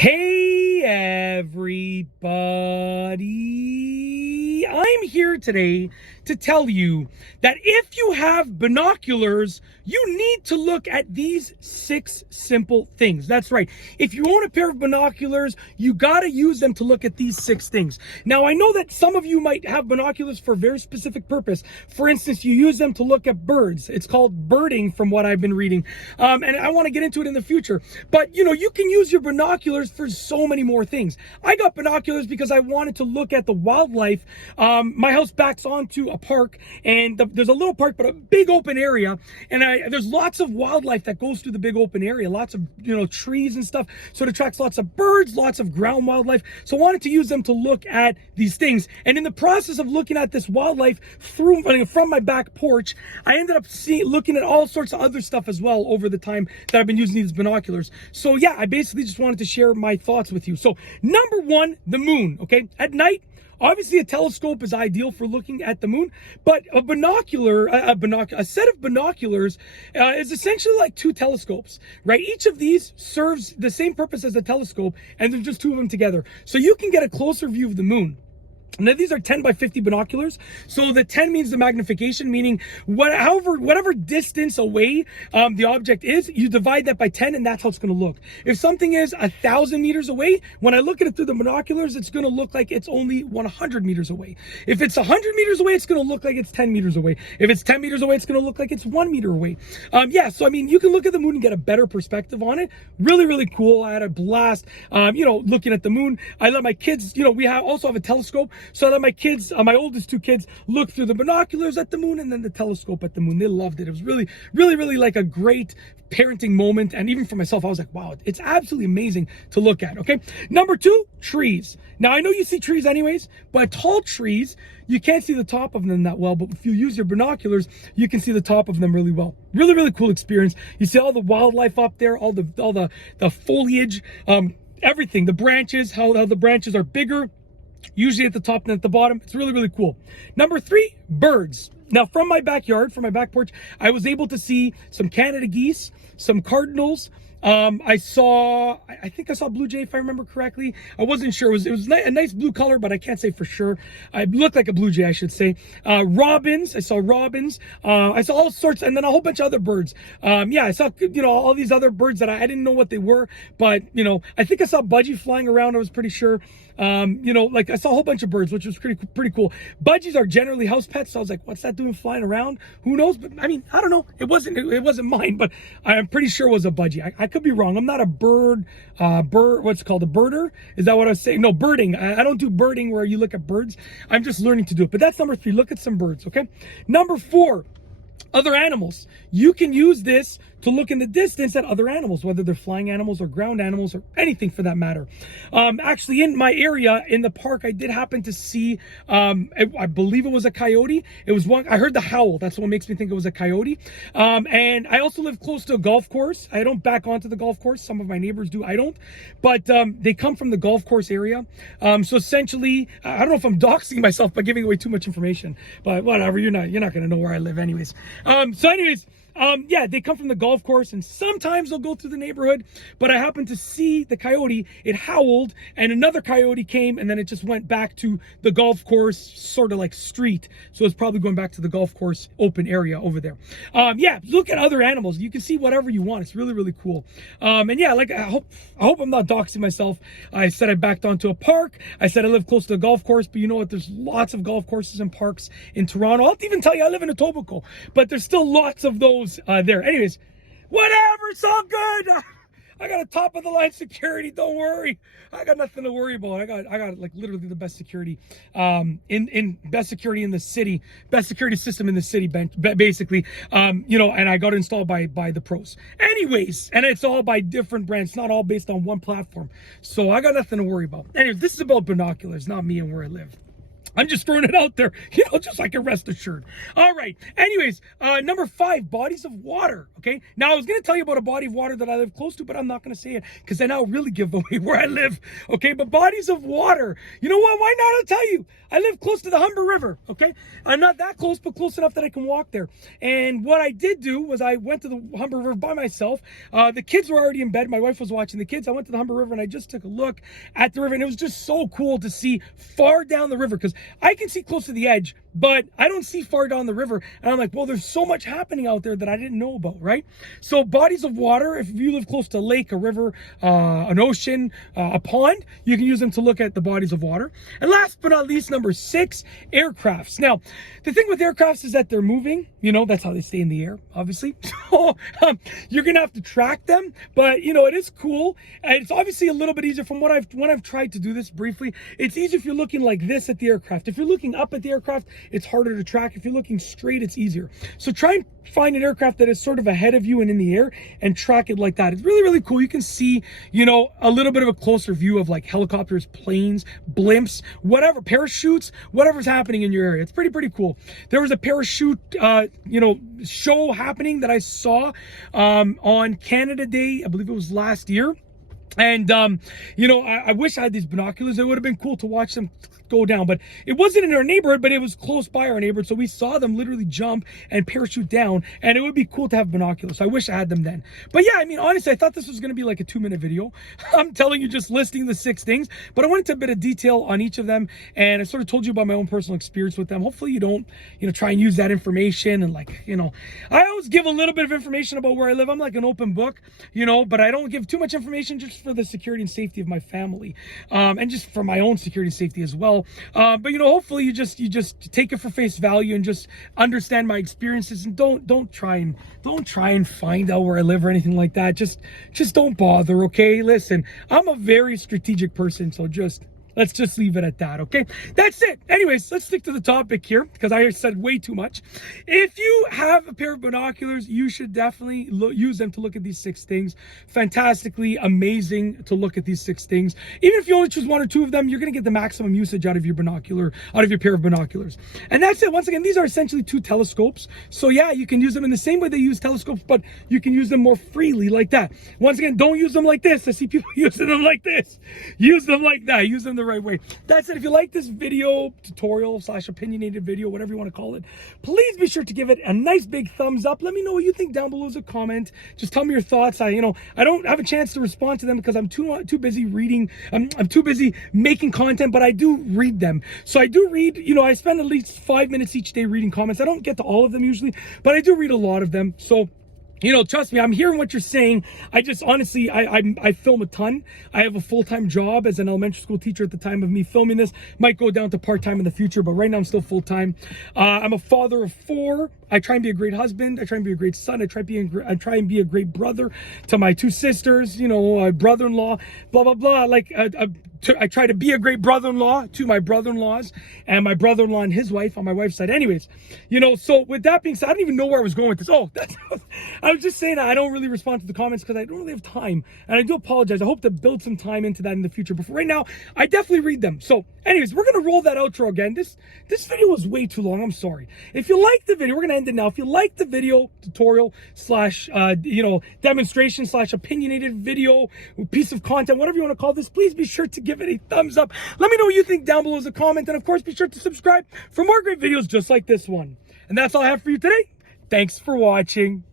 Hey everybody, I'm here today to tell you that if you have binoculars, you need to look at these 6 simple things. That's right. If you own a pair of binoculars, you got to use them to look at these 6 things. Now, I know that some of you might have binoculars for a very specific purpose. For instance, you use them to look at birds. It's called birding from what I've been reading. And I want to get into it in the future. But, you can use your binoculars for so many more things. I got binoculars because I wanted to look at the wildlife. My house backs onto a park, and there's a little park, but a big open area. And there's lots of wildlife that goes through the big open area, lots of, trees and stuff. So it attracts lots of birds, lots of ground wildlife. So I wanted to use them to look at these things. And in the process of looking at this wildlife from my back porch, I ended up looking at all sorts of other stuff as well over the time that I've been using these binoculars. So yeah, I basically just wanted to share my thoughts with you. So number 1, the moon. Okay, at night, obviously a telescope is ideal for looking at the moon, but a set of binoculars is essentially like 2 telescopes, right? Each of these serves the same purpose as a telescope, and there's just 2 of them together, so you can get a closer view of the moon. Now, these are 10 by 50 binoculars. So the 10 means the magnification, meaning whatever distance away the object is, you divide that by 10, and that's how it's going to look. If something is 1,000 meters away, when I look at it through the binoculars, it's going to look like it's only 100 meters away. If it's 100 meters away, it's going to look like it's 10 meters away. If it's 10 meters away, it's going to look like it's 1 meter away. So I mean, you can look at the moon and get a better perspective on it. Really, really cool. I had a blast, looking at the moon. I let my kids, we also have a telescope. So I let my kids, my oldest 2 kids, look through the binoculars at the moon and then the telescope at the moon. They loved it. It was really, really, really like a great parenting moment. And even for myself, I was like, wow, it's absolutely amazing to look at. Okay. Number 2, trees. Now, I know you see trees anyways, but tall trees, you can't see the top of them that well. But if you use your binoculars, you can see the top of them really well. Really, really cool experience. You see all the wildlife up there, all the foliage, everything, the branches, how the branches are bigger, usually at the top and at the bottom. It's really, really cool. Number 3, birds. Now, from my backyard, from my back porch, I was able to see some Canada geese, some cardinals. I think I saw blue jay, if I remember correctly. I wasn't sure. It was a nice blue color, but I can't say for sure. It looked like a blue jay, I should say. Robins. I saw robins. I saw all sorts, and then a whole bunch of other birds. I saw, all these other birds that I didn't know what they were, but, I think I saw budgie flying around. I was pretty sure. I saw a whole bunch of birds, which was pretty cool. Budgies are generally house pets, so I was like, what's that doing flying around? Who knows? But I mean, I don't know. It wasn't mine, but I'm pretty sure it was a budgie. I could be wrong. I'm not a what's it called? A birder? Is that what I was saying? No, birding. I don't do birding where you look at birds. I'm just learning to do it. But that's number 3. Look at some birds, okay? Number 4, other animals. You can use this to look in the distance at other animals, whether they're flying animals or ground animals or anything for that matter. Actually, in my area, in the park, I did happen to see, I believe it was a coyote. It was one, I heard the howl. That's what makes me think it was a coyote. And I also live close to a golf course. I don't back onto the golf course. Some of my neighbors do. I don't. But they come from the golf course area. So essentially, I don't know if I'm doxing myself by giving away too much information, but whatever. You're not going to know where I live anyways. They come from the golf course, and sometimes they'll go through the neighborhood, but I happened to see the coyote. It howled, and another coyote came, and then it just went back to the golf course, sort of like street. So it's probably going back to the golf course open area over there. Look at other animals. You can see whatever you want. It's really, really cool. I hope I'm not doxing myself. I said I backed onto a park. I said I live close to the golf course, but you know what? There's lots of golf courses and parks in Toronto. I'll even tell you I live in Etobicoke, but there's still lots of those there. Anyways, whatever, it's all good. I got a top of the line security. Don't worry. I got nothing to worry about. I got like literally the best security, best security in the city, best security system in the city, basically. And I got it installed by the pros. Anyways, and it's all by different brands. It's not all based on one platform. So I got nothing to worry about. Anyways, this is about binoculars, not me and where I live. I'm just throwing it out there, just like a rest assured. All right. Anyways, number 5, bodies of water. Okay. Now I was going to tell you about a body of water that I live close to, but I'm not going to say it because then I'll really give away where I live. Okay. But bodies of water, you know what? Why not? I'll tell you. I live close to the Humber River. Okay. I'm not that close, but close enough that I can walk there. And what I did do was I went to the Humber River by myself. The kids were already in bed. My wife was watching the kids. I went to the Humber River and I just took a look at the river, and it was just so cool to see far down the river because I can see close to the edge, but I don't see far down the river. And I'm like, well, there's so much happening out there that I didn't know about, right? So bodies of water, if you live close to a lake, a river, an ocean, a pond, you can use them to look at the bodies of water. And last but not least, number 6, aircrafts. Now, the thing with aircrafts is that they're moving. That's how they stay in the air, obviously. So you're going to have to track them, but it is cool. And it's obviously a little bit easier from when I've tried to do this briefly. It's easier if you're looking like this at the aircraft. If you're looking up at the aircraft, it's harder to track. If you're looking straight, it's easier. So try and find an aircraft that is sort of ahead of you and in the air and track it like that. It's really, really cool. You can see, a little bit of a closer view of like helicopters, planes, blimps, whatever, parachutes, whatever's happening in your area. It's pretty cool. There was a parachute, show happening that I saw on Canada Day. I believe it was last year. And, I wish I had these binoculars. It would have been cool to watch them go down, but it wasn't in our neighborhood, but it was close by our neighborhood. So we saw them literally jump and parachute down, and it would be cool to have binoculars. So I wish I had them then. But yeah, honestly, I thought this was going to be like a 2-minute video. I'm telling you, just listing the 6 things, but I went into a bit of detail on each of them. And I sort of told you about my own personal experience with them. Hopefully you don't, try and use that information. And I always give a little bit of information about where I live. I'm like an open book, but I don't give too much information just for the security and safety of my family, and just for my own security and safety as well. But hopefully you just take it for face value and just understand my experiences, and don't try and find out where I live or anything like that. Just don't bother. Okay, listen, I'm a very strategic person, so let's just leave it at that, okay? That's it. Anyways, let's stick to the topic here because I said way too much. If you have a pair of binoculars, you should definitely use them to look at these 6 things. Fantastically amazing to look at these 6 things. Even if you only choose 1 or 2 of them, you're going to get the maximum usage out of your pair of binoculars. And that's it. Once again, these are essentially 2 telescopes. So yeah, you can use them in the same way they use telescopes, but you can use them more freely like that. Once again, don't use them like this. I see people using them like this. Use them like that. Use them the right way. That's it. If you like this video, tutorial / opinionated video, whatever you want to call it, please be sure to give it a nice big thumbs up. Let me know what you think down below as a comment. Just tell me your thoughts. I don't have a chance to respond to them because I'm too busy reading. I'm too busy making content, but I do read them. So I do read, I spend at least 5 minutes each day reading comments. I don't get to all of them usually, but I do read a lot of them. So trust me, I'm hearing what you're saying. I just honestly, I film a ton. I have a full-time job as an elementary school teacher at the time of me filming this. Might go down to part-time in the future, but right now I'm still full-time. I'm a father of 4. I try and be a great husband. I try and be a great son. I try and be a great brother to my 2 sisters, brother-in-law, blah, blah, blah. I try to be a great brother-in-law to my brother-in-laws and my brother-in-law and his wife on my wife's side. Anyways, so with that being said, I don't even know where I was going with this. I was just saying that I don't really respond to the comments because I don't really have time. And I do apologize. I hope to build some time into that in the future. But for right now, I definitely read them. So anyways, we're going to roll that outro again. This video was way too long. I'm sorry. If you like the video, we're going to end it now. If you like the video, tutorial / demonstration / opinionated video, piece of content, whatever you want to call this, please be sure to give it a thumbs up. Let me know what you think down below as a comment. And of course, be sure to subscribe for more great videos just like this one. And that's all I have for you today. Thanks for watching.